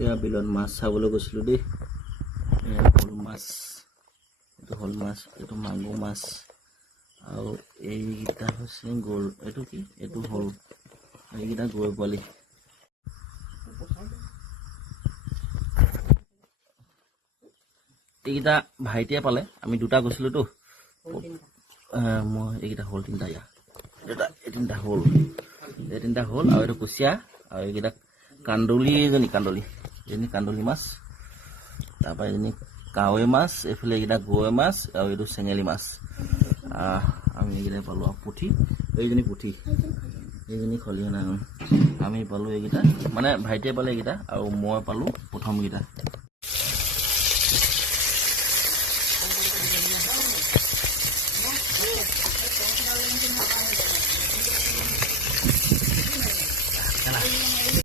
এয়া বিলত মাছ চাবলৈ গৈছিলোঁ দেই। এয়া শ'ল মাছ, এইটো শ'ল মাছ, এইটো মাগুৰ মাছ আৰু এইকেইটা হৈছে গৰৈ, এইটো কি, এইটো শ'ল, এইকেইটা গৰৈ পোৱালি। এইকেইটা ভাইটিয়ে পালে, আমি দুটা গৈছিলোঁতো। মই এইকেইটা হ'ল তিনিটা, এই তিনিটা হ'ল, আৰু এইটো কুচিয়া, আৰু এইকেইটা কান্দুলি, এজনী কান্দুলি মাছ, তাৰপৰা এজনী কাৱৈ মাছ, এইফালে এইকেইটা গৰৈ মাছ, আৰু এইটো চেঙেলী মাছ। আমি এইকেইটাই পালোঁ। আৰু পুঠি, এইজনী পুঠি, এইজনী খলিহনা। আমি পালোঁ এইকেইটা, মানে ভাইটিয়ে পালে এইকেইটা, আৰু মই পালোঁ প্ৰথমকেইটা।